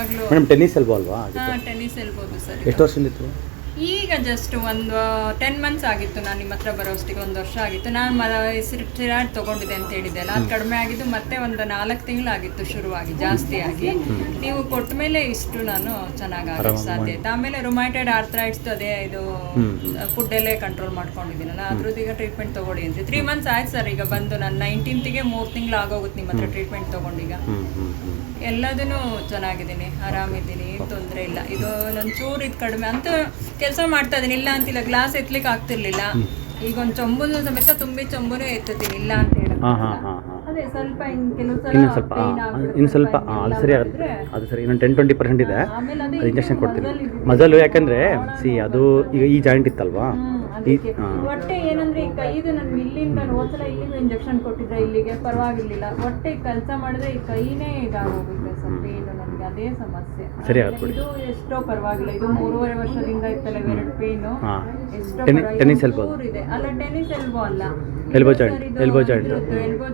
ನಿಜವಾಗ್ಲೂ madam tennis elbow ಅಲ್ವಾ? Tennis ಎಲ್ಬೋದು ಸರ್. ಎಷ್ಟು ವರ್ಷದಿಂದ ಇತ್ತು? ಈಗ ಜಸ್ಟ್ ಒಂದು 10 months ಆಗಿತ್ತು ನಾನು ನಿಮ್ಮ ಹತ್ರ ಬರೋ ಅಷ್ಟಿಗೆ, 1 ವರ್ಷ ಆಗಿತ್ತು. ನಾನು ಸ್ಟಿರಾಯ್ಡ್ ತೊಗೊಂಡಿದ್ದೆ ಅಂತ ಹೇಳಿದ್ದೆ ಅಲ್ಲ, ಅದು ಕಡಿಮೆ ಆಗಿದ್ದು ಮತ್ತೆ ಒಂದು 4 ತಿಂಗಳಾಗಿತ್ತು ಶುರುವಾಗಿ ಜಾಸ್ತಿ ಆಗಿ. ನೀವು ಕೊಟ್ಟ ಮೇಲೆ ಇಷ್ಟು ನಾನು ಚೆನ್ನಾಗಿ ಆಗೋಕ್ಕೆ ಸಾಧ್ಯ ಆಯ್ತು. ಆಮೇಲೆ ರುಮೈಟೆಡ್ ಆರ್ಥ್ರೈಟ್ಸ್ ಅದೇ ಇದು ಫುಡ್ಡಲ್ಲೇ ಕಂಟ್ರೋಲ್ ಮಾಡ್ಕೊಂಡಿದ್ದೀನಲ್ಲ, ಅದ್ರದ್ದು ಈಗ ಟ್ರೀಟ್ಮೆಂಟ್ ತೊಗೊಳ್ಳಿ ಅಂದರೆ 3 months ಆಯ್ತು ಸರ್. ಈಗ ಬಂದು ನಾನು 19ಗೆ 3 ತಿಂಗಳು ಆಗೋಗುತ್ತೆ ನಿಮ್ಮ ಹತ್ರ ಟ್ರೀಟ್ಮೆಂಟ್ ತೊಗೊಂಡೀಗ. ಎಲ್ಲದೂ ಚೆನ್ನಾಗಿದ್ದೀನಿ, ಆರಾಮಿದ್ದೀನಿ, ಏನು ತೊಂದರೆ ಇಲ್ಲ. ಇದು ನನ್ನ ಚೂರು ಇದು ಕಡಿಮೆ ಅಂತ ಕೆಲಸ ಮಾಡ್ತಾ ಇದ್ದೀನಿ, ಇಲ್ಲ ಅಂತಿಲ್ಲ. ಗ್ಲಾಸ್ ಎತ್ತಲಿಕ್ಕೆ ಆಗ್ತಿರ್ಲಿಲ್ಲ, ಈಗ ಒಂದು ಚೊಂಬುನು ಸಮೇತ ತುಂಬಿ ಚೊಂಬುನೂ ಎತ್ತುತ್ತೀನಿ, ಇಲ್ಲ ಅಂತ ಹೇಳಿ. ಅದೇ ಸ್ವಲ್ಪ ಕೆಲವು ಸಲ ಇನ್ನು ಸ್ವಲ್ಪ ಅದು ಸರಿ ಆಗುತ್ತೆ, ಅದು ಸರಿ. ಇನ್ನೊಂದು 10-20% ಇದೆ, ಅದು ಇಂಜೆಕ್ಷನ್ ಕೊಡ್ತೀನಿ. ಮಜಲು ಯಾಕಂದರೆ ಅದು ಈಗ ಈ ಜಾಯಿಂಟ್ ಇತ್ತಲ್ವಾ, ಹೊಟ್ಟೆ ಏನಂದ್ರೆ ಈ ಕೈದು ನನ್ನ ಇಲ್ಲಿಂದ ಹೋದ್ಸಲ ಇಲ್ಲಿಂದ ಇಂಜೆಕ್ಷನ್ ಕೊಟ್ಟಿದ್ರೆ ಇಲ್ಲಿಗೆ ಪರವಾಗಿರ್ಲಿಲ್ಲ. ಹೊಟ್ಟೆ ಕೆಲಸ ಮಾಡಿದ್ರೆ ಈ ಕೈನೇ ಇದಾಗೋಗುತ್ತೆ ಸ್ವಲ್ಪ. ಏನು ನನಗೆ ಅದೇ ಸಮಸ್ಯೆ. ಸರಿ, ಇದು ಎಷ್ಟೋ ಪರವಾಗಿಲ್ಲ. ಇದು 3.5 ವರ್ಷದಿಂದ ಇತ್ತಲ್ಲ ಎರಡು ಪೇನು, ಎಷ್ಟೋ ಟೆನ್ನಿಸ್ ಎಲ್ಬೋ ಇದೆ ಅಲ್ಲ. ಟೆನ್ನಿಸ್ ಎಲ್ಬೋ ಅಲ್ಲ, ಎಲ್ಬೋ ಜಾಯಿಂಟ್. ಎಲ್ಬೋ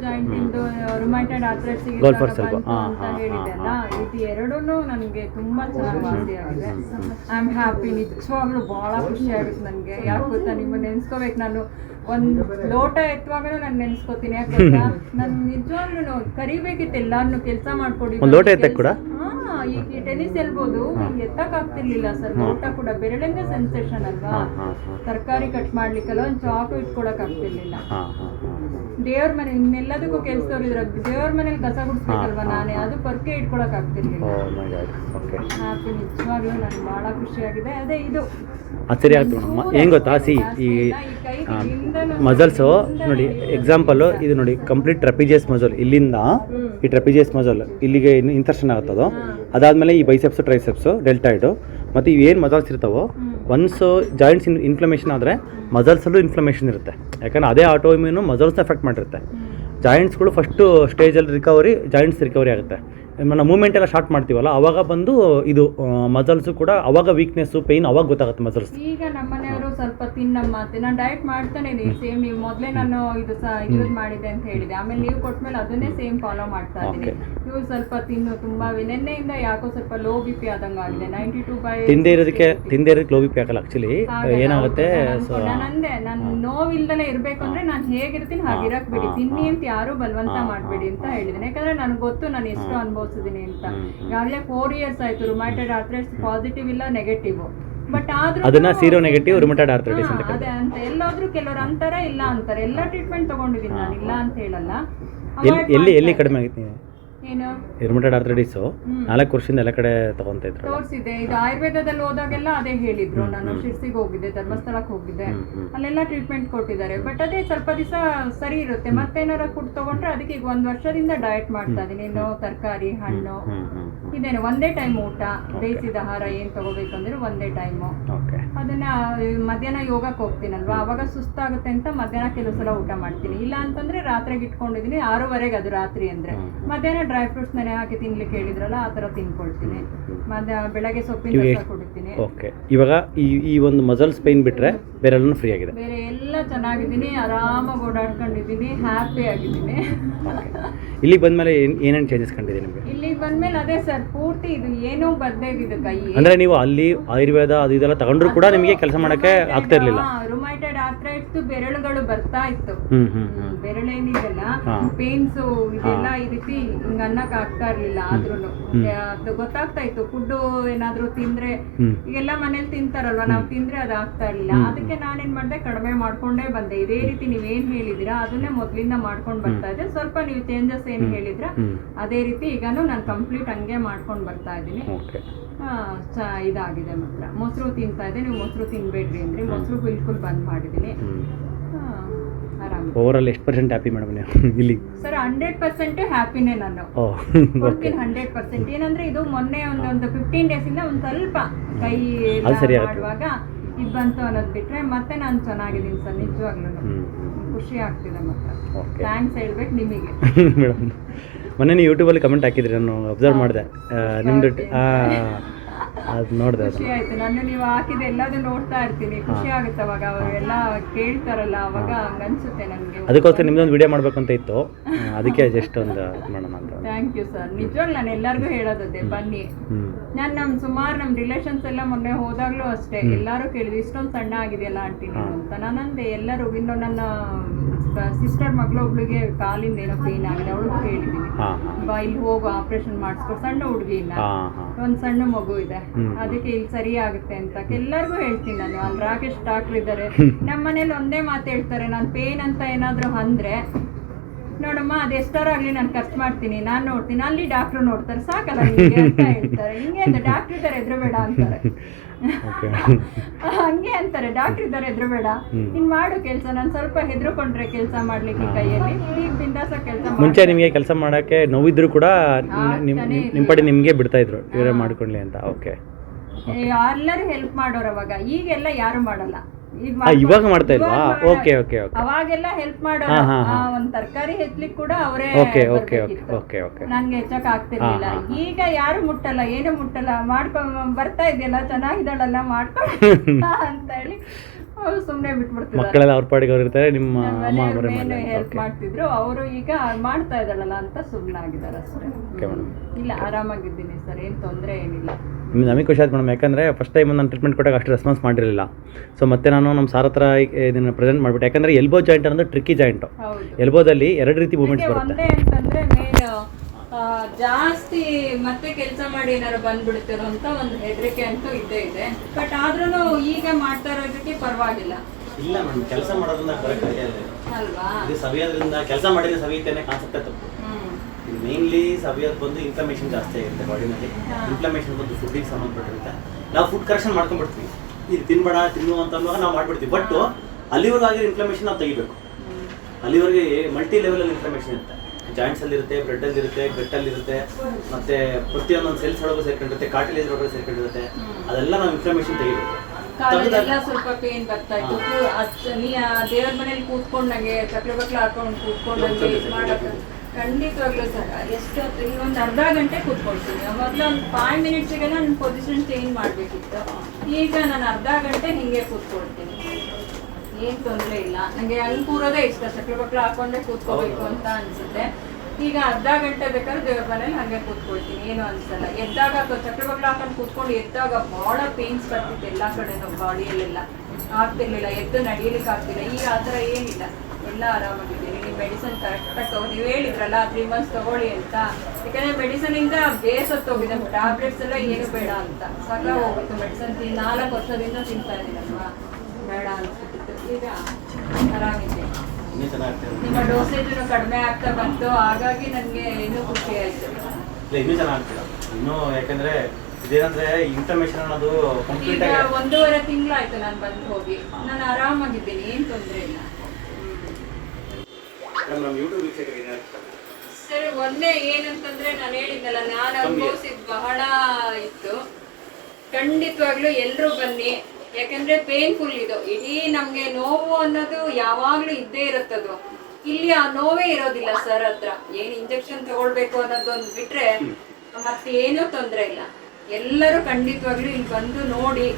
ಜಾಯಿಂಟ್ ಇಂದು ರುಮೈಟೆಡ್ ಆರ್ಥ್ರೈಟಿಸ್ ಅಂತ ಹೇಳಿದೆ ಅಲ್ಲ, ಇದು ಎರಡೂ ನನಗೆ ತುಂಬಾ ಚೆನ್ನಾಗಿ ವಾಸಿಯಾಗಿದೆ. I am happy. ನಿಜವಾಗ್ಲೂ ಬಹಳ ಖುಷಿ ಆಗುತ್ತೆ ನನಗೆ. ಯಾಕೆ ಗೊತ್ತಾ, ನಿಮ್ಮ ನೆನ್ಸ್ಕೋಬೇಕು. ನಾನು ಒಂದು ಲೋಟ ಎತ್ತುವಾಗಲೂ ನಾನು ನೆನ್ಸ್ಕೋತೀನಿ. ಯಾಕಂದ್ರೆ ನಾನು ನಿಜವಾಗ್ಲೂ ಕರಿಬೇಕಿತ್ತು ಎಲ್ಲಾರನ್ನು ಕೆಲಸ ಮಾಡ್ಕೊಡಿ. ಲೋಟ ಎತ್ತಕ್ಕೆ ಕೂಡ ಈ ಟೆನ್ನಿಸ್ ಎಲ್ಬೋದು ಎತ್ತಕ್ ಆಗ್ತಿರ್ಲಿಲ್ಲ ಸರ್. ಲೋಟ ಕೂಡ ಬೆರಳಿಂದ ಸೆನ್ಸೇಷನ್ ಅಲ್ವಾ. ತರಕಾರಿ ಕಟ್ ಮಾಡ್ಲಿಕ್ಕಲ್ಲ ಒಂದು ಚಾಕು ಇಟ್ಕೊಳಕ್ ಆಗ್ತಿರ್ಲಿಲ್ಲ. ದೇವ್ರ ಮನೆ ಇನ್ನೆಲ್ಲದಕ್ಕೂ ಕೆಲ್ಸದವ್ರು ದೇವ್ರ ಮನೇಲಿ ಕಸ ಗುಡಿಸ್ಬೇಕಲ್ವಾ ನಾನೇ, ಅದು ಪರ್ಕೆ ಇಟ್ಕೊಳಕ್ ಆಗ್ತಿರ್ಲಿಲ್ಲ. ಹ್ಯಾಪಿ. ನಿಜವಾಗ್ಲೂ ನನಗೆ ಬಹಳ ಖುಷಿಯಾಗಿದೆ. ಅದೇ ಇದು ಸರಿ ಆಗ್ತದೆ. ಏನು ಗೊತ್ತಾ, ಈ ಮಸಲ್ಸು ನೋಡಿ, ಎಕ್ಸಾಂಪಲ್ಲು ಇದು ನೋಡಿ, ಕಂಪ್ಲೀಟ್ ಟ್ರೆಪಿಜಿಯಸ್ ಮಸಲ್. ಇಲ್ಲಿಂದ ಈ ಟ್ರೆಪಿಜಿಯಸ್ ಮಸಲ್ ಇಲ್ಲಿಗೆ ಇನ್ಸರ್ಷನ್ ಆಗುತ್ತದೋ, ಅದಾದಮೇಲೆ ಈ ಬೈಸೆಪ್ಸು, ಟ್ರೈಸೆಪ್ಸು, ಡೆಲ್ಟಾಯ್ಡು, ಮತ್ತು ಇವೇನು ಮಸಲ್ಸ್ ಇರ್ತಾವೋ, ಒನ್ಸ್ ಜಾಯಿಂಟ್ಸ್ ಇನ್ಫ್ಲಮೇಷನ್ ಆದರೆ ಮಸಲ್ಸಲ್ಲೂ ಇನ್ಫ್ಲಮೇಷನ್ ಇರುತ್ತೆ. ಯಾಕಂದರೆ ಅದೇ ಆಟೋ ಇಮ್ಯೂನು ಮಸಲ್ಸ್ನ ಎಫೆಕ್ಟ್ ಮಾಡಿರುತ್ತೆ. ಜಾಯಿಂಟ್ಸ್ಗಳು ಫಸ್ಟು ಸ್ಟೇಜಲ್ಲಿ ಜಾಯಿಂಟ್ಸ್ ರಿಕವರಿ ಆಗುತ್ತೆ. ನಾವು ಮೂವ್ಮೆಂಟ್ ಎಲ್ಲ ಸ್ಟಾರ್ಟ್ ಮಾಡ್ತೀವಲ್ಲ, ಅವಾಗ ಬಂದು ಇದು ಮಸಲ್ಸು ಕೂಡ ಅವಾಗ ವೀಕ್ನೆಸ್ಸು, ಪೇಯ್ನ್ ಅವಾಗ ಗೊತ್ತಾಗುತ್ತೆ ಮಸಲ್ಸ್. ಈಗ ನಮ್ಮ ಮನೆಯವರು ಸ್ವಲ್ಪ ತಿನ್ನಮ್ಮ ಅಂತ ನಾನು ಡಯಟ್ ಮಾಡ್ತಾನೆ ಇದೀನಿ. ಸೇಮ್ ನೀವು ಮೊದಲೇ ನಾನು ಇದು ಮಾಡಿದೆ ಅಂತ ಹೇಳಿದೆ, ಆಮೇಲೆ ನೀವು ಕೊಟ್ಮೇಲೆ ಅದನ್ನೇ ಸೇಮ್ ಫಾಲೋ ಮಾಡ್ತಾ ಇದ್ದೀನಿ. ನೀವು ಸ್ವಲ್ಪ ತಿನ್ನು, ತುಂಬಾ ನೆನ್ನೆಯಿಂದ ಯಾಕೋ ಸ್ವಲ್ಪ ಲೋ ಬಿ ಪಿ ಆದಂಗೆ ಆಗಿದೆ. 92/. ತಿಂದೇ ಇರೋದಕ್ಕೆ ಲೋ ಬಿ ಪಿ ಆಗಲ್ಲ. ಆ್ಯಕ್ಚುಲಿ ಏನಾಗುತ್ತೆ, ನಂದೆ ನಾನು ನೋವಿಲ್ದಲೇ ಇರಬೇಕು ಅಂದರೆ ನಾನು ಹೇಗಿರ್ತೀನಿ ಹಾಗಿರಕ್ಕೆ ಬಿಡಿ, ತಿನ್ನಿ ಅಂತ ಯಾರೂ ಬಲವಂತ ಮಾಡಬೇಡಿ ಅಂತ ಹೇಳಿದ್ದೀನಿ. ಯಾಕಂದರೆ ನನಗೆ ಗೊತ್ತು ನಾನು ಎಷ್ಟು ಅನುಭವಿಸಿದ್ದೀನಿ ಅಂತ. ಈಗಾಗಲೇ 4 years ಆಯಿತು. ರುಮೈಟೆಡ್ ಆರ್ಥ್ರೈಟಿಸ್ ಪಾಸಿಟಿವ್ ಇಲ್ಲ, ನೆಗೆಟಿವ್. ಬಟ್ ಆದ್ರೂ ಅದನ್ನ ಸೀರೋ ನೆಗೆಟಿವ್ ರುಮೈಟೆಡ್ ಆರ್ಥ್ರೈಟಿಸ್ ಅಂತ ಅದೇ ಅಂತ ಎಲ್ಲಾದ್ರೂ ಕೆಲವರು ಅಂತಾರೆ, ಇಲ್ಲ ಅಂತಾರೆ. ಎಲ್ಲ ಟ್ರೀಟ್ಮೆಂಟ್ ತಗೊಂಡಿದ್ದೀನಿ ನಾನು, ಇಲ್ಲ ಅಂತ ಹೇಳಲ್ಲ. ಎಲ್ಲಿ ಕಡಿಮೆ ಆಗಿತ್ತು ನೀವು? ಏನು ರುಮೈಟೆಡ್ ಆರ್ಥ್ರೈಟಿಸ್ 4 ವರ್ಷದಿಂದ ಎಲ್ಲ ಕಡೆ ತಗೊಂತಾ ಇದ್ರು. ತೋರಿಸಿದೆ. ಇದು ಆಯುರ್ವೇದದಲ್ಲಿ ಹೋದಾಗೆಲ್ಲ ಅದೇ ಹೇಳಿದ್ರು. ನಾನು ಶಿರ್ಸಿಗೆ ಹೋಗಿದ್ದೆ, ಧರ್ಮಸ್ಥಳಕ್ಕೆ ಹೋಗಿದ್ದೆ, ಅಲ್ಲೆಲ್ಲ ಟ್ರೀಟ್ಮೆಂಟ್ ಕೊಟ್ಟಿದ್ದಾರೆ. ಬಟ್ ಅದೇ ಸ್ವಲ್ಪ ದಿವಸ ಸರಿ ಇರುತ್ತೆ. ಮತ್ತೇನಾರ ಫುಡ್ ತಗೊಂಡ್ರೆ ಅದಕ್ಕೆ ಈಗ 1 ವರ್ಷದಿಂದ ಡಯಟ್ ಮಾಡ್ತಾ ಇದೀನಿ. ಇನ್ನು ತರಕಾರಿ, ಹಣ್ಣು ಇದೇನು ಒಂದೇ ಟೈಮ್ ಊಟ, ಬೇಯಿಸಿದ ಆಹಾರ ಏನು ತಗೋಬೇಕಂದ್ರೆ ಒಂದೇ ಟೈಮು. ಅದನ್ನ ಮಧ್ಯಾಹ್ನ ಯೋಗಕ್ಕೆ ಹೋಗ್ತೀನಲ್ವಾ, ಅವಾಗ ಸುಸ್ತಾಗುತ್ತೆ ಅಂತ ಮಧ್ಯಾಹ್ನ ಕೆಲವು ಸಲ ಊಟ ಮಾಡ್ತೀನಿ. ಇಲ್ಲ ಅಂತಂದ್ರೆ ರಾತ್ರಿಗೆ ಇಟ್ಕೊಂಡಿದ್ದೀನಿ 6:30 ಅದು ರಾತ್ರಿ ಅಂದ್ರೆ. ಮಧ್ಯಾಹ್ನ ಡ್ರೈ ಫ್ರೂಟ್ಸ್ ನೆನೆ ಹಾಕಿ ತಿನ್ಲಿಕ್ಕೆ ಹೇಳಿದ್ರಲ್ಲ, ಆ ಥರ ತಿನ್ಕೊಳ್ತೀನಿ. ಬೆಳಗ್ಗೆ ಸೊಪ್ಪಿನ ರಸ ಕುಡಿತೀನಿ. ಓಕೆ, ಇವಾಗ ಈ ಒಂದು ಮಸಲ್ಸ್ ಪೇನ್ ಬಿಟ್ರೆ ಬೇರೆ ಎಲ್ಲ ಫ್ರೀ ಆಗಿದೆ? ಬೇರೆ ಎಲ್ಲ ಚೆನ್ನಾಗಿದ್ದೀನಿ, ಆರಾಮಾಗಿ ಓಡಾಡ್ಕೊಂಡಿದ್ದೀನಿ, ಹ್ಯಾಪಿ ಆಗಿದ್ದೀನಿ. ಇಲ್ಲಿಗೆ ಬಂದ್ಮೇಲೆ ಏನೇನು ಚೇಂಜಸ್ ಕಂಡಿದೆ ನಿಮಗೆ? ಇಲ್ಲಿಗೆ ಬಂದ್ಮೇಲೆ ಅದೇ ಸರ್, ಪೂರ್ತಿ ಇದು ಏನೂ ಬದ್ದೇ ಇದ್ದಿದ್ದು ಕೈ. ಅಂದ್ರೆ ನೀವು ಅಲ್ಲಿ ಆಯುರ್ವೇದ ಅದು ಇದೆಲ್ಲ ತಗೊಂಡ್ರು ಕೂಡ ನಿಮಗೆ ಕೆಲಸ ಮಾಡಕ್ಕೆ ಆಗ್ತಾ ಇರ್ಲಿಲ್ಲ? ರುಮೈಟೆಡ್ ಆರ್ಥ್ರೈಟಿಸ್ ಬೆರಳುಗಳು ಬರ್ತಾ ಇತ್ತು. ಬೆರಳೇನಿದೆಲ್ಲ ಪೇನ್ಸ್ ಇದೆಲ್ಲ ಈ ರೀತಿ ಹಿಂಗ ಅನ್ನಕ್ ಆಗ್ತಾ ಇರ್ಲಿಲ್ಲ. ಆದ್ರೂ ಅದು ಗೊತ್ತಾಗ್ತಾ ಇತ್ತು. ಫುಡ್ ಏನಾದ್ರು ತಿಂದ್ರೆ, ಈಗೆಲ್ಲ ಮನೇಲಿ ತಿಂತಾರಲ್ವಾ, ನಾವು ತಿಂದ್ರೆ ಅದು ಆಗ್ತಾ ಇರ್ಲಿಲ್ಲ. ಅದಕ್ಕೆ ನಾನೇನ್ ಮಾಡ್ದೆ, ಕಡಿಮೆ ಮಾಡ್ಕೊಂಡೇ ಬಂದೆ. ಇದೇ ರೀತಿ ನೀವೇನ್ ಹೇಳಿದಿರಾ ಅದನ್ನೇ ಮೊದ್ಲಿಂದ ಮಾಡ್ಕೊಂಡ್ ಬರ್ತಾ ಇದ್ದೆ. ಸ್ವಲ್ಪ ನೀವು ಚೇಂಜಸ್ ಏನ್ ಹೇಳಿದ್ರ ಅದೇ ರೀತಿ ಈಗಾನು ನಾನು ಕಂಪ್ಲೀಟ್ ಹಂಗೆ ಮಾಡ್ಕೊಂಡ್ ಬರ್ತಾ ಇದ್ದೀನಿ. ಇದಾಗಿದೆ. ಮಾತ್ರ ಮೊಸರು ತಿಂತಾ ಇದೆ. ನೀವು ಮೊಸರು ತಿನ್ಬೇಡ್ರಿ ಅಂದ್ರೆ ಮೊಸರು ಬಿಲ್ಕುಲ್ ಬಂದ್ ಮಾಡಿದೀನಿ. ಓವರಾಲ್ ಎಷ್ಟು % ಹ್ಯಾಪಿ ಮೇಡಮ್ ನೀವು ಇಲ್ಲಿ? ಸರ್ 100% ಹ್ಯಾಪಿನೇ ನಾನು. 100%. ಏನಂದ್ರೆ ಇದು ಮೊನ್ನೆ ಒಂದು 15 days ಇಂದ ಒಂದು ಸ್ವಲ್ಪ ಕೈ ಮಾಡುವಾಗ ಇದು ಬಂತು ಅನ್ನೋದು ಬಿಟ್ರೆ ಮತ್ತೆ ನಾನು ಚೆನ್ನಾಗಿದ್ದೀನಿ ಸರ್. ನಿಜವಾಗ್ಲೂ ಖುಷಿ ಆಗ್ತಿದೆ. ಮತ್ತೆ ಥ್ಯಾಂಕ್ಸ್ ಹೇಳ್ಬೇಕು ನಿಮಗೆ ಮೇಡಮ್. ಮೊನ್ನೆ ನೀವು ಯೂಟ್ಯೂಬಲ್ಲಿ ಕಮೆಂಟ್ ಹಾಕಿದ್ರಿ, ನಾನು ಅಬ್ಸರ್ವ್ ಮಾಡಿದೆ ನಿಮ್ದು. ಅದು ನೋಡಿದೆ ಖುಷಿ ಆಯ್ತು. ನಾನು ನೀವು ಹಾಕಿದ ಎಲ್ಲದೂ ನೋಡ್ತಾ ಇರ್ತೀನಿ, ಖುಷಿ ಆಗುತ್ತೆ ಅವಾಗ ಅವರೆಲ್ಲ ಕೇಳ್ತಾರಲ್ಲ, ಅವಾಗ ಹಂಗನ್ಸುತ್ತೆ ನನಗೆ. ಅದಕ್ಕೋಸ್ಕರ ನಿಮ್ದೊಂದು ವಿಡಿಯೋ ಮಾಡ್ಬೇಕು ಅಂತ ಇತ್ತು, ಅದಕ್ಕೆ ಜಸ್ಟ್ ಒಂದು ಮಾಡೋಣ ಅಂತ. Thank you sir. ನಿಜವಾಗ್ಲೂ ನಾನು ಎಲ್ಲರಿಗೂ ಹೇಳೋದದ್ದೇ, ಬನ್ನಿ. ನಾನು ಸುಮಾರು ನಮ್ಮ ರಿಲೇಷನ್ಸ್ ಎಲ್ಲ ಮೊನ್ನೆ ಹೋದಾಗ್ಲೂ ಅಷ್ಟೇ ಎಲ್ಲರೂ ಕೇಳಿದ್ರು ಇಷ್ಟೊಂದು ಸಣ್ಣ ಆಗಿದೆಯಲ್ಲ ಆಂಟಿ ನೀನು ಅಂತ. ನಾನಂದೆ ಎಲ್ಲರೂ, ಇನ್ನು ನನ್ನ ಸಿಸ್ಟರ್ ಮಗಳೊಬ್ಳಿಗೆ ಕಾಲಿಂದ ಏನೋ ಪೇನ್ ಆಗಿದೆ, ಅವಳಿಗೂ ಹೇಳಿದ್ದೀನಿ ಬಾ ಇಲ್ಲಿ ಹೋಗು ಆಪರೇಷನ್ ಮಾಡಿಸ್ಕೊ, ಸಣ್ಣ ಹುಡುಗಿ ಇಲ್ಲ, ಒಂದು ಸಣ್ಣ ಮಗು ಇದೆ, ಅದಕ್ಕೆ ಇಲ್ಲಿ ಸರಿ ಆಗುತ್ತೆ ಅಂತ ಎಲ್ಲರಿಗೂ ಹೇಳ್ತೀನಿ ನಾನು. ಅಲ್ಲಿ ರಾಕೇಶ್ ಡಾಕ್ಟರ್ ಇದ್ದಾರೆ, ನಮ್ಮ ಮನೇಲಿ ಒಂದೇ ಮಾತು ಹೇಳ್ತಾರೆ, ನಾನು ಪೇನ್ ಅಂತ ಏನಾದರೂ ಅಂದ್ರೆ ನೋಡಮ್ಮ ಅದು ಎಷ್ಟಾರು ಆಗಲಿ ನಾನು ಖರ್ಚು ಮಾಡ್ತೀನಿ, ನಾನು ನೋಡ್ತೀನಿ, ಅಲ್ಲಿ ಡಾಕ್ಟ್ರು ನೋಡ್ತಾರೆ, ಸಾಕಲ್ಲ ನಿಮಗೆ ಅಂತ ಹೇಳ್ತಾರೆ. ಹಿಂಗೆ ಅಂತ ಡಾಕ್ಟ್ರ್ ಇದ್ದಾರೆ ಹೆದ್ರಬೇಡ ಅಂತಾರೆ. ಹಂಗೆ ಅಂತಾರೆ, ಡಾಕ್ಟ್ರ್ ಇದ್ದಾರೆ ಹೆದ್ರಬೇಡ, ನೀನ್ ಮಾಡು ಕೆಲಸ. ನಾನು ಸ್ವಲ್ಪ ಹೆದ್ರುಕೊಂಡ್ರೆ ಕೆಲಸ ಮಾಡ್ಲಿಕ್ಕೆ ಕೈಯಲ್ಲಿ ಈಗ ಬಿಂದಾಸ ಕೆಲಸ. ಮುಂಚೆ ನಿಮಗೆ ಕೆಲಸ ಮಾಡೋಕ್ಕೆ ನೋವಿದ್ರು ಕೂಡ ನಿಮ್ಮ ಪಡೆ ನಿಮಗೆ ಬಿಡ್ತಾ ಇದ್ರು ಇವರೇ ಮಾಡ್ಕೊಳ್ಳಿ ಅಂತ. ಓಕೆ, ಎಲ್ಲರೂ ಹೆಲ್ಪ್ ಮಾಡೋರು ಅವಾಗ, ಈಗೆಲ್ಲ ಯಾರು ಮಾಡಲ್ಲ. ಇವಾಗ ಮಾಡ್ತಾ ಇಲ್ವಾ? Okay okay okay. ಅವಾಗೆಲ್ಲ ಹೆಲ್ಪ್ ಮಾಡೋರು, ಒಂದ್ ತರಕಾರಿ ಹೆಚ್ಚಲಿಕ್ಕೆ ಕೂಡ ಅವರೇ ನನ್ಗೆ ಹೆಚ್ಚಕ್ ಆಗ್ತಿರ್ಲಿಲ್ಲ. ಈಗ ಯಾರು ಮುಟ್ಟಲ್ಲ, ಏನು ಮುಟ್ಟಲ್ಲ, ಮಾಡ್ಕೊಂಡ್ ಬರ್ತಾ ಇದೆಯಲ್ಲ ಚೆನ್ನಾಗಿದ್ದಾಳಲ್ಲ ಮಾಡ್ಕೊಂಡು ಅಂತ ಹೇಳಿ ಸುಮ್ನೆ ಬಿಟ್ಬಿಡ್ತಾರೆ. ಮಕ್ಕಳೆಲ್ಲ ಅವ್ರ ಪಾಡಿಗೆ ಅವ್ರು ಇರ್ತಾರೆ, ನಿಮ್ಮ ಅಮ್ಮ ಹೆಲ್ಪ್ ಮಾಡ್ತಿದ್ರು, ಅವರು ಈಗ ಮಾಡ್ತಾ ಇದ್ದಾಳಲ್ಲ ಅಂತ ಸುಮ್ಮನಾಗಿದ್ದಾರೆ ಅಷ್ಟೇ. ಇಲ್ಲ ಆರಾಮಾಗಿದ್ದೀನಿ ಸರ್, ಏನ್ ತೊಂದರೆ ಏನಿಲ್ಲ. ನಮಗೆ ಖುಷಿ ಆಯ್ತು ಮೇಡಮ್, ಯಾಕಂದರೆ ಫಸ್ಟ್ ಟೈಮ್ ನಾನು ಟ್ರೀಟ್ಮೆಂಟ್ ಕೊಟ್ಟಾಗ ಅಷ್ಟು ರೆಸ್ಪಾನ್ಸ್ ಮಾಡಿರಲಿಲ್ಲ. ಸೊ ಮತ್ತೆ ನಾನು ನಮ್ಮ ಸಾರ್ ಹತ್ರ ಇದನ್ನು ಪ್ರೆಸೆಂಟ್ ಮಾಡಿಬಿಟ್ಟು, ಯಾಕಂದರೆ ಎಲ್ಬೋ ಜಾಯಿಂಟ್ ಅನ್ನೋದು ಟ್ರಿಕ್ಕಿ ಜಾಯಿಂಟು. ಎಲ್ಬೋದಲ್ಲಿ 2 ರೀತಿ ಮೂವ್ಮೆಂಟ್ಸ್ ಬರುತ್ತೆ. ಒಂದೇ ಅಂತಂದ್ರೆ ಮೇನ್ ಜಾಸ್ತಿ ಮತ್ತೆ ಕೆಲಸ ಮಾಡಿ ಏನಾರು ಬಂದ್ಬಿಡ್ತಿರೋ ಅಂತ ಒಂದು ಹೆದರಿಕೆ ಅಂತೂ ಇದ್ದೇ ಇದೆ. ಬಟ್ ಆದ್ರೂ ಈಗ ಮಾಡ್ತಾ ಇರೋದಕ್ಕೆ ಪರವಾಗಿಲ್ಲ. ಇಲ್ಲ ಮೇಡಮ್, ಕೆಲಸ ಮಾಡೋದ್ರಿಂದ ಅಲ್ವಾ, ಇದು ಸವಿಯೋದ್ರಿಂದ ಕೆಲಸ ಮಾಡಿದ್ರೆ ಸವಿಯುತ್ತೇನೆ ಕಾನ್ಸೆಪ್ಟೇ ತಪ್ಪು. ಇದು ಮೇನ್ಲಿ ಸವಿಯೋದು ಬಂದು ಇನ್ಫ್ಲಮೇಷನ್ ಜಾಸ್ತಿ ಆಗಿರುತ್ತೆ ಬಾಡಿನಲ್ಲಿ. ಇನ್ಫ್ಲಮೇಷನ್ ಬಂದು ಫುಡ್ಡಿಗೆ ಸಂಬಂಧಪಟ್ಟಿರುತ್ತೆ. ನಾವು ಫುಡ್ ಕರೆಕ್ಷನ್ ಮಾಡ್ಕೊಂಡ್ಬಿಡ್ತೀವಿ, ಇದು ತಿನ್ಬೇಡ ತಿನ್ನು ಅಂತ ಅನ್ನುವಾಗ ನಾವು ಮಾಡ್ಬಿಡ್ತೀವಿ. ಬಟ್ ಅಲ್ಲಿವರೆಗೂ ಆಗಿರೋ ಇನ್ಫ್ಲಮೇಷನ್ ನಾವು ತೆಗಿಬೇಕು. ಅಲ್ಲಿವರೆಗೆ ಮಲ್ಟಿ ಲೆವೆಲಲ್ಲಿ ಇನ್ಫ್ಲಮೇಷನ್ ಇರುತ್ತೆ, ಜಾಯಿಂಟ್ಸಲ್ಲಿ ಇರುತ್ತೆ, ಬ್ಲಡ್ಡಲ್ಲಿ ಇರುತ್ತೆ, ಗಟ್ಟಲ್ಲಿ ಇರುತ್ತೆ, ಮತ್ತೆ ಪ್ರತಿಯೊಂದೊಂದು ಸೆಲ್ಸ್ ಒಳಗೂ ಸೇರ್ಕೊಂಡಿರುತ್ತೆ, ಕಾರ್ಟಿಲೇಜ್ ಒಳಗೆ ಸೇರ್ಕೊಂಡಿರುತ್ತೆ. ಅದೆಲ್ಲ ನಾವು ಇನ್ಫ್ಲಮೇಷನ್ ತೆಗಿಬೇಕು. ಕಾಲೆಲ್ಲ ಸ್ವಲ್ಪ ಪೇನ್ ಬರ್ತಾ ಇತ್ತು. ನೀ ದೇವ್ರ ಮನೇಲಿ ಕೂತ್ಕೊಂಡಂಗೆ ಚಕ್ರ ಬಕ್ಲ ಹಾಕೊಂಡು ಕೂತ್ಕೊಂಡಂಗೆ ಮಾಡಕ್ಕೆ ಖಂಡಿತವಾಗ್ಲೂ ಸರ್ ಎಷ್ಟು ಈಗ ಒಂದು ಅರ್ಧ ಗಂಟೆ ಕೂತ್ಕೊಳ್ತೀನಿ. ಮೊದಲು ಒಂದು 5 ಮಿನಿಟ್ಸಿಗೆಲ್ಲ ನನ್ನ ಪೊಸಿಷನ್ ಚೇಂಜ್ ಮಾಡಬೇಕಿತ್ತು. ಈಗ ನಾನು ಅರ್ಧ ಗಂಟೆ ಹಿಂಗೆ ಕೂತ್ಕೊಳ್ತೀನಿ, ಏನು ತೊಂದರೆ ಇಲ್ಲ. ನನಗೆ ಅಲ್ಲಿ ಕೂರೋದೇ ಇಷ್ಟ, ಚಕ್ರ ಬಕ್ಲ ಹಾಕೊಂಡೆ ಕೂತ್ಕೋಬೇಕು ಅಂತ ಅನ್ಸುತ್ತೆ. ಈಗ ಅರ್ಧ ಗಂಟೆ ಬೇಕಾದ್ರೆ ದೇವ್ರ ಮನೇಲಿ ಹಾಗೆ ಕೂತ್ಕೊಳ್ತೀನಿ, ಏನು ಅನ್ಸಲ್ಲ. ಎದ್ದಾಗ ಚಕ್ರ ಬಕ್ಲ ಹಾಕೊಂಡು ಕೂತ್ಕೊಂಡು ಎದ್ದಾಗ ಭಾಳ ಪೇನ್ಸ್ ಬರ್ತಿತ್ತು ಎಲ್ಲ ಕಡೆ, ನಮ್ಮ ಬಾಡಿಯಲ್ಲೆಲ್ಲ ಆಗ್ತಿರ್ಲಿಲ್ಲ, ಎದ್ದು ನಡಿಯಲಿಕ್ಕೆ ಆಗ್ತಿಲ್ಲ. ಈಗ ಆ ಥರ ಏನಿಲ್ಲ, ಎಲ್ಲ ಆರಾಮಾಗಿದ್ದೀನಿ. ನೀವು ಮೆಡಿಸನ್ ಕರೆಕ್ಟಾಗಿ ತಗೋ, ನೀವು ಹೇಳಿದ್ರಲ್ಲ 3 ಮಂತ್ಸ್ ತಗೊಳ್ಳಿ ಅಂತ. ಯಾಕಂದರೆ ಮೆಡಿಸನಿಂದ ಬೇಸತ್ತೋಗಿದೆ, ಟ್ಯಾಬ್ಲೆಟ್ಸ್ ಎಲ್ಲ ಏನು ಬೇಡ ಅಂತ ಸಾಕ ಹೋಗುತ್ತೆ. ಮೆಡಿಸನ್ 4 ವರ್ಷದಿಂದ ತಿಂತಾ ಇದ್ದೀನಲ್ವಾ, ಬೇಡ ಅನ್ಸ್ಬಿಟ್ಟಿತ್ತು. ಈಗ ಆರಾಮಿದೆ, ನಿಮ್ಮ ಡೋಸೇಜ್ ಕಡಿಮೆ ಆಗ್ತಾ ಬಂತು, ಹಾಗಾಗಿ ನನಗೆ ಇನ್ನೂ ಖುಷಿ ಆಯಿತು. ಇನ್ನೂ ಚೆನ್ನಾಗ್ತೀರ ಇನ್ನೂ, ಯಾಕಂದರೆ ಇದೇನಂದರೆ ಇನ್ಫ್ಲಮೇಷನ್ ಅನ್ನೋದು ಈಗ 1.5 ತಿಂಗಳಾಯ್ತು ನಾನು ಬಂದು ಹೋಗಿ. ನಾನು ಆರಾಮಾಗಿದ್ದೀನಿ, ಏನು ತೊಂದರೆ ಇಲ್ಲ. ಸರ್ ಒಂದೇ ಏನಂತಂದ್ರೆ ನಾನು ಹೇಳಿದ್ದಲ್ಲ, ನಾನು ಅನುಭವಿಸಿದ್ ಬಹಳ ಇತ್ತು. ಖಂಡಿತವಾಗ್ಲೂ ಎಲ್ಲರೂ ಬನ್ನಿ, ಯಾಕಂದ್ರೆ ಪೇನ್ಫುಲ್ ಇದು. ಇಡೀ ನಮ್ಗೆ ನೋವು ಅನ್ನೋದು ಯಾವಾಗ್ಲೂ ಇದ್ದೇ ಇರುತ್ತದು. ಇಲ್ಲಿ ಆ ನೋವೇ ಇರೋದಿಲ್ಲ ಸರ್ ಹತ್ರ. ಏನು ಇಂಜೆಕ್ಷನ್ ತಗೊಳ್ಬೇಕು ಅನ್ನೋದೊಂದು ಬಿಟ್ರೆ ಮತ್ತೆ ಏನೂ ತೊಂದರೆ ಇಲ್ಲ. ಎಲ್ಲರೂ ಖಂಡಿತವಾಗ್ಲೂ ಇಲ್ಲಿ ಬಂದು ನೋಡಿ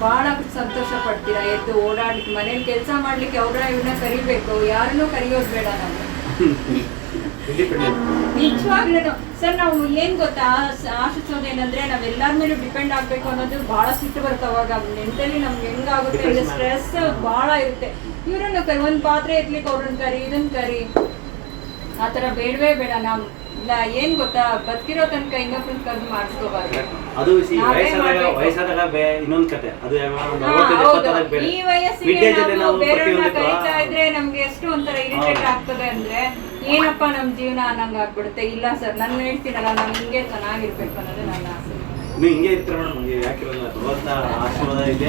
ಭಾಳ ಸಂತೋಷ ಪಡ್ತೀರಾ. ಎದ್ದು ಓಡಾಡ್ಲಿಕ್ಕೆ, ಮನೇಲಿ ಕೆಲಸ ಮಾಡ್ಲಿಕ್ಕೆ ಅವ್ರ ಇವನ್ನ ಕರಿಬೇಕು, ಯಾರನ್ನೂ ಕರಿಯೋದು ಬೇಡ ನಾವು. ನಿಜವಾಗ್ಲೂ ಸರ್ ನಾವು ಏನ್ ಗೊತ್ತಾ ಆಶಿಸೋದೇನಂದ್ರೆ ನಾವೆಲ್ಲರ ಮೇಲೂ ಡಿಪೆಂಡ್ ಆಗ್ಬೇಕು ಅನ್ನೋದು ಬಹಳ ಸಿಟ್ಟು ಬರುತ್ತೆ. ಅವಾಗ ಮೆಂಟಲಿ ನಮ್ಗೆ ಹೆಂಗಾಗುತ್ತೆ ಅಂದ್ರೆ ಸ್ಟ್ರೆಸ್ ಬಹಳ ಇರುತ್ತೆ. ಇವ್ರನ್ನ ಕರಿ, ಒಂದ್ ಪಾತ್ರೆ ಎತ್ಲಿಕ್ಕೆ ಅವ್ರನ್ನ ಕರಿ, ಇದನ್ನ ಕರಿ, ಆತರ ಬೇಡವೇ ಬೇಡ. ನಾವು ಇಲ್ಲ ಏನ್ ಗೊತ್ತಾ, ಬದುಕಿರೋ ತನಕ ಇನ್ನೊಬ್ಬನ ಕರೆದು ಮಾಡಿಸ್ಕೋಬಾರ್ದು. ಅದು ವಯಸ್ಸಾದಾಗ ಇನ್ನೊಂದು ಕತೆ. ಅದು ಈ ವಯಸ್ಸಿಗೆ ನಾವು ಬೇರೆಯವ್ರನ್ನ ಕರೀತಾ ಇದ್ರೆ ನಮ್ಗೆ ಎಷ್ಟು ಒಂಥರ ಇರಿಟೇಟ್ ಆಗ್ತದೆ ಅಂದ್ರೆ, ಏನಪ್ಪಾ ನಮ್ ಜೀವನ ಅನ್ನಂಗ ಆಗ್ಬಿಡುತ್ತೆ. ಇಲ್ಲ ಸರ್, ನಾನು ಹೇಳ್ತೀನಲ್ಲ, ನಾನು ಹಿಂಗೆ ಚೆನ್ನಾಗಿರ್ಬೇಕು ಅನ್ನೋದು ನನ್ನ ಆಸೆ. ನೀವು ಹಿಂಗೆ ಇರ್ತೀರ ಮೇಡಮ್, ನಮಗೆ ಯಾಕಿರಲ್ಲ. ಭಗವಂತನ ಆಶೀರ್ವಾದ ಇದೆ,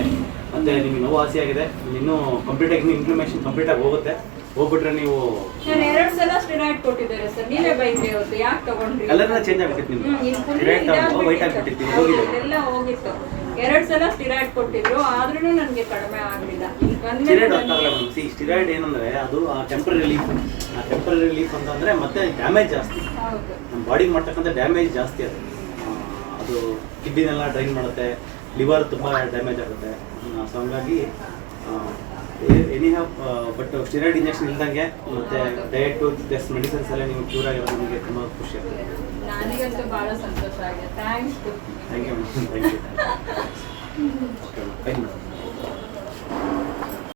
ಮತ್ತೆ ನಿಮಗೆ ನೋವು ವಾಸಿ ಆಗಿದೆ. ಇನ್ನೂ ಕಂಪ್ಲೀಟಾಗಿ ಇನ್ಫ್ಲಮೇಷನ್ ಕಂಪ್ಲೀಟಾಗಿ ಹೋಗುತ್ತೆ. ಹೋಗ್ಬಿಟ್ರೆ ನೀವು ನಾನು 2 ಸಲ ಸ್ಟೆರಾಯ್ಡ್ ಕೊಟ್ಟಿದ್ದಾರೆ ಸರ್, ನೀವೇ ಬೈದ್ರಿ ಅವತ್ತು, ಯಾಕೆ ತಗೊಂಡ್ರಿ? ಎಲ್ಲರೂ ಚೇಂಜ್ ಆಗ್ಬಿಟ್ಟಿತ್ತು ನಿಮ್ಗೆ, ವೈಟ್ ಆಗ್ಬಿಟ್ಟಿತ್ತು, ಎಲ್ಲ ಹೋಗಿತ್ತು. 2 ಸಲ ಸ್ಟೆರಾಯ್ಡ್ ಕೊಟ್ಟಿದ್ರು, ಆದ್ರೂ ನನಗೆ ಕಡಿಮೆ ಆಗಲಿಲ್ಲ. ಸ್ಟಿರಾಯ್ಡ್ ಏನಂದ್ರೆ ಅದು ಟೆಂಪರರಿ ರಿಲೀಫ್. ಆ ಟೆಂಪರರಿ ರಿಲೀಫ್ ಅಂತಂದ್ರೆ ಮತ್ತೆ ಡ್ಯಾಮೇಜ್ ಜಾಸ್ತಿ, ನಮ್ಮ ಬಾಡಿಗೆ ಮಾಡ್ತಕ್ಕಂಥ ಡ್ಯಾಮೇಜ್ ಜಾಸ್ತಿ. ಅದು ಕಿಡ್ನಿನೆಲ್ಲ ಡ್ರೈನ್ ಮಾಡುತ್ತೆ, ಲಿವರ್ ತುಂಬ ಡ್ಯಾಮೇಜ್ ಆಗುತ್ತೆ. ಸೊ ಹಂಗಾಗಿ any have but steroid injection ಇಲ್ದಂಗೆ ಮತ್ತು ಡಯಟು ಪ್ಲಸ್ ಮೆಡಿಸಿನ್ಸ್ ಎಲ್ಲ ನೀವು ಕ್ಯೂರ್ ಆಗಿರೋದು ನಿಮಗೆ ತುಂಬ ಖುಷಿ ಆಗ್ತದೆ. ನನಗಂತೂ ಭಾಳ ಸಂತೋಷ ಆಗಿದೆ. Thanks. Thank you madam, thank you. Okay madam, thank you.